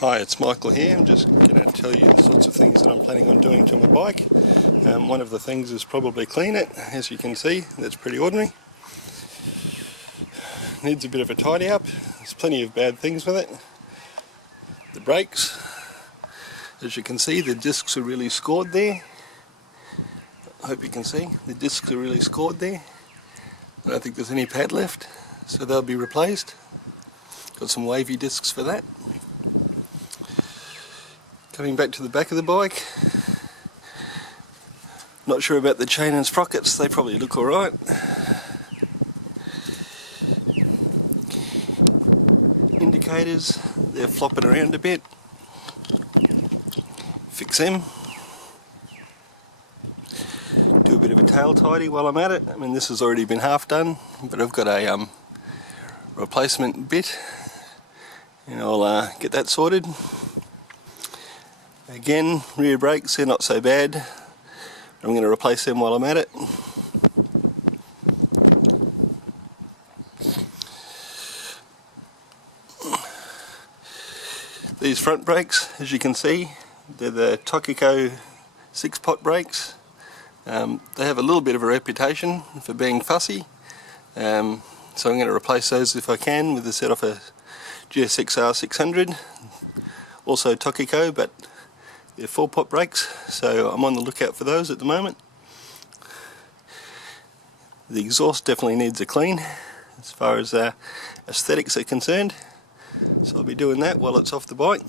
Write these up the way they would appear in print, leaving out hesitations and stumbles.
Hi, it's Michael here. I'm just going to tell you the sorts of things that I'm planning on doing to my bike. One of the things is probably clean it. As you can see, that's pretty ordinary. Needs a bit of a tidy up. There's plenty of bad things with it. The brakes, as you can see, the discs are really scored there. I hope you can see, the discs are really scored there. I don't think there's any pad left, so they'll be replaced. Got some wavy discs for that. Coming back to the back of the bike, not sure about the chain and sprockets, they probably look alright. Indicators, they're flopping around a bit. Fix them. Do a bit of a tail tidy while I'm at it. I mean, this has already been half done, but I've got a replacement bit and I'll get that sorted. Again, rear brakes, they're not so bad. I'm going to replace them while I'm at it. These front brakes, as you can see, they're the Tokico 6-pot brakes. They have a little bit of a reputation for being fussy, so I'm going to replace those if I can with a set off a GSX1400, also Tokico, but they're 4-pot brakes, so I'm on the lookout for those at the moment. The exhaust definitely needs a clean as far as aesthetics are concerned, so I'll be doing that while it's off the bike.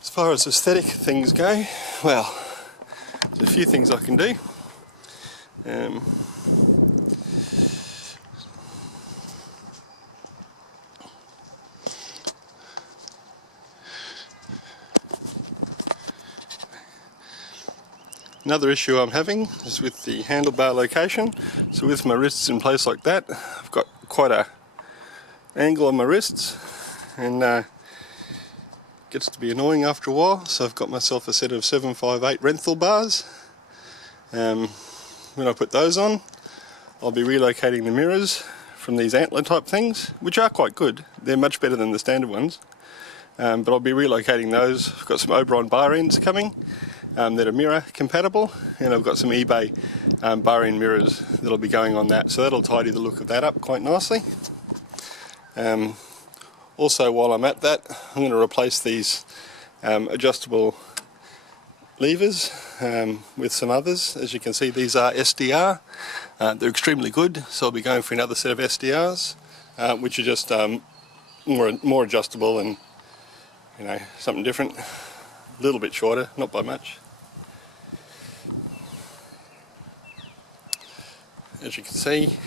As far as aesthetic things go, well, there's a few things I can do. Another issue I'm having is with the handlebar location. So with my wrists in place like that, I've got quite a angle on my wrists, and gets to be annoying after a while. So I've got myself a set of 758 Renthal bars. When I put those on, I'll be relocating the mirrors from these antler type things, which are quite good. They're much better than the standard ones. But I'll be relocating those. I've got some Oberon bar ends coming that are mirror compatible, and I've got some eBay bar end mirrors that'll be going on that, so that'll tidy the look of that up quite nicely. Also, while I'm at that, I'm going to replace these adjustable levers with some others. As you can see, these are SDR. They're extremely good, so I'll be going for another set of SDRs, which are just more adjustable and, you know, something different. A little bit shorter, not by much. As you can see,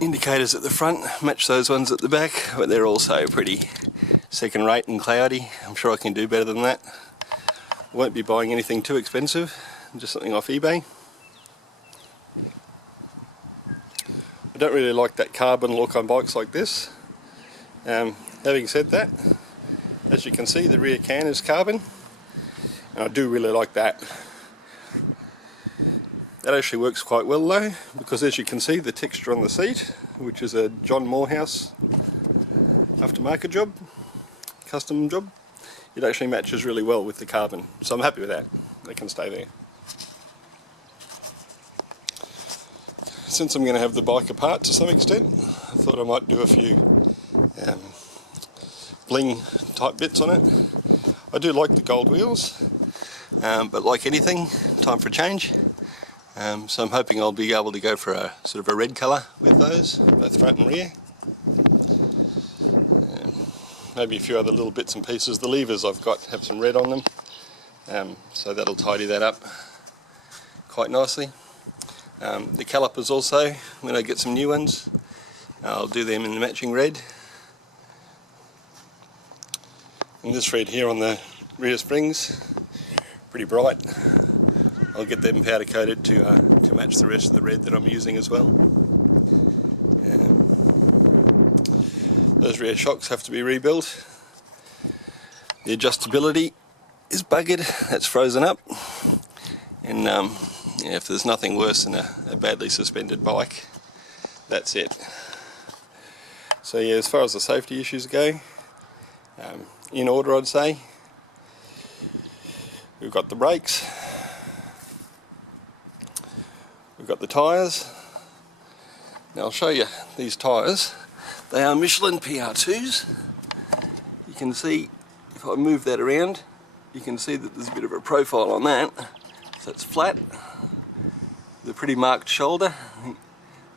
indicators at the front match those ones at the back, but they're also pretty second rate and cloudy. I'm sure I can do better than that. I won't be buying anything too expensive, just something off eBay. I don't really like that carbon look on bikes like this. Having said that, as you can see, the rear can is carbon, and I do really like that. That actually works quite well though, because as you can see, the texture on the seat, which is a John Morehouse aftermarket job, custom job, it actually matches really well with the carbon, so I'm happy with that. They can stay there. Since I'm going to have the bike apart to some extent, I thought I might do a few bling type bits on it. I do like the gold wheels, but like anything, time for a change. So I'm hoping I'll be able to go for a sort of a red colour with those, both front and rear. Maybe a few other little bits and pieces. The levers I've got have some red on them, so that'll tidy that up quite nicely. The calipers also, when I get some new ones, I'll do them in the matching red. And this red here on the rear springs, pretty bright. I'll get them powder coated to match the rest of the red that I'm using as well. Those rear shocks have to be rebuilt. The adjustability is buggered, that's frozen up. And if there's nothing worse than a badly suspended bike, that's it. So yeah, as far as the safety issues go, in order I'd say, we've got the brakes, we've got the tyres. Now I'll show you these tyres. They are Michelin PR2s. You can see, if I move that around, you can see that there's a bit of a profile on that. So it's flat, with a pretty marked shoulder,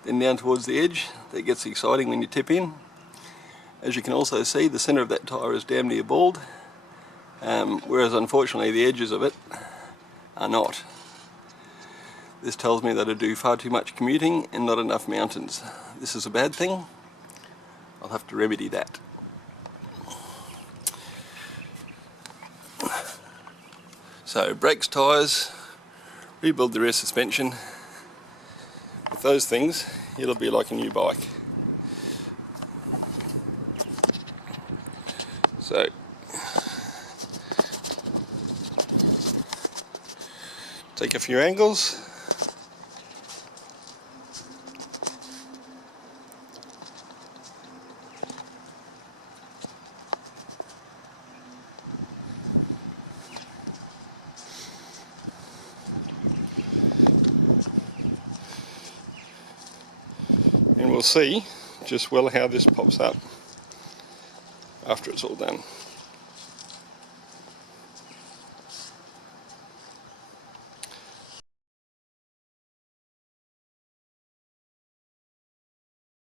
then down towards the edge. That gets exciting when you tip in. As you can also see, the centre of that tyre is damn near bald, whereas unfortunately the edges of it are not. This tells me that I do far too much commuting and not enough mountains. This is a bad thing. I'll have to remedy that. So brakes, tyres, rebuild the rear suspension. With those things, it'll be like a new bike. So take a few angles. And we'll see just well how this pops up after it's all done.